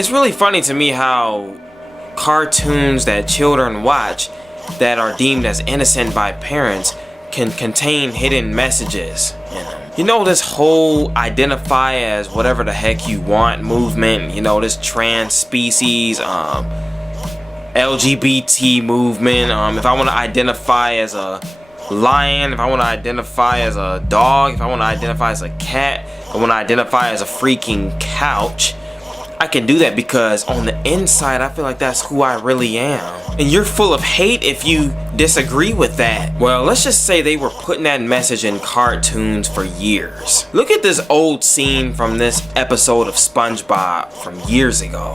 It's really funny to me how cartoons that children watch that are deemed as innocent by parents can contain hidden messages in them. You know, this whole identify as whatever the heck you want movement, you know, this trans species, LGBT movement, if I want to identify as a lion, if I want to identify as a dog, if I want to identify as a cat, if I want to identify as a freaking couch, I can do that because on the inside I feel like that's who I really am. And you're full of hate if you disagree with that. Well, let's just say they were putting that message in cartoons for years. Look at this old scene from this episode of SpongeBob from years ago.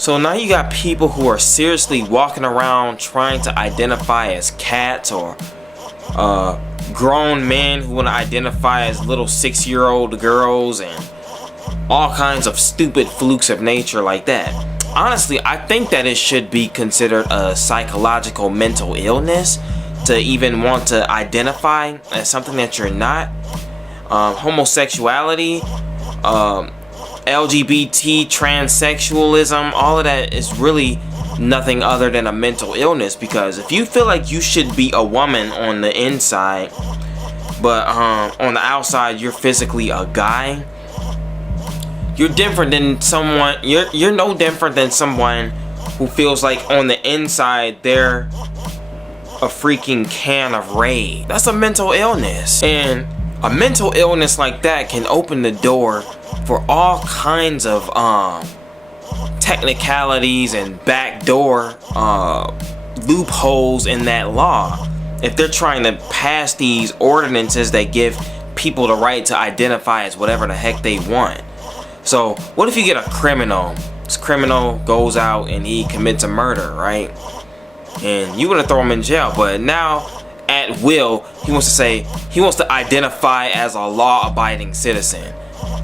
So now you got people who are seriously walking around trying to identify as cats, or grown men who want to identify as little 6-year-old girls, and all kinds of stupid flukes of nature like that. Honestly, I think that it should be considered a psychological mental illness to even want to identify as something that you're not. Homosexuality, LGBT, transsexualism, all of that is really nothing other than a mental illness, because if you feel like you should be a woman on the inside, but on the outside you're physically a guy, you're different than someone, you're no different than someone who feels like on the inside they're a freaking can of Raid. That's a mental illness. And a mental illness like that can open the door for all kinds of technicalities and backdoor loopholes in that law. If they're trying to pass these ordinances that give people the right to identify as whatever the heck they want. So what if you get a criminal? This criminal goes out and he commits a murder, right? And you want to throw him in jail, but now at will he wants to identify as a law-abiding citizen.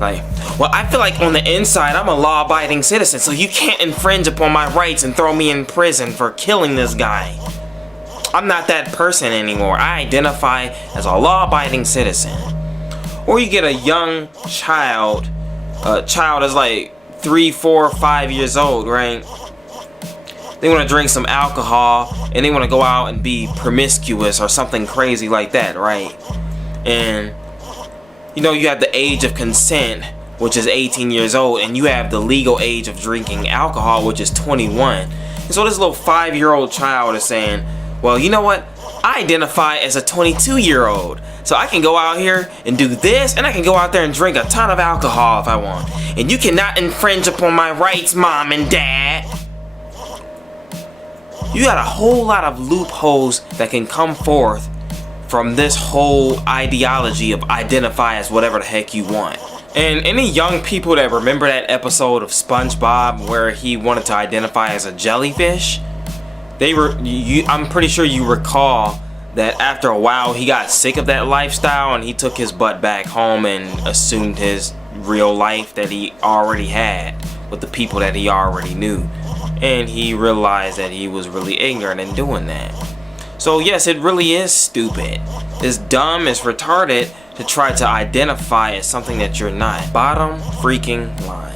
Like, well, I feel like on the inside I'm a law-abiding citizen, so you can't infringe upon my rights and throw me in prison for killing this guy. I'm not that person anymore. I identify as a law-abiding citizen. Or you get a young child. A child is like 3, 4, 5 years old, right? They want to drink some alcohol and they want to go out and be promiscuous or something crazy like that, right? And you know, you have the age of consent, which is 18 years old, and you have the legal age of drinking alcohol, which is 21. And so this little 5-year-old child is saying, well, you know what? I identify as a 22-year-old. So I can go out here and do this, and I can go out there and drink a ton of alcohol if I want. And you cannot infringe upon my rights, Mom and Dad. You got a whole lot of loopholes that can come forth from this whole ideology of identify as whatever the heck you want. And any young people that remember that episode of SpongeBob where he wanted to identify as a jellyfish, I'm pretty sure you recall that after a while he got sick of that lifestyle and he took his butt back home and assumed his real life that he already had with the people that he already knew. And he realized that he was really ignorant in doing that. So yes, it really is stupid. It's dumb, it's retarded to try to identify as something that you're not. Bottom freaking line.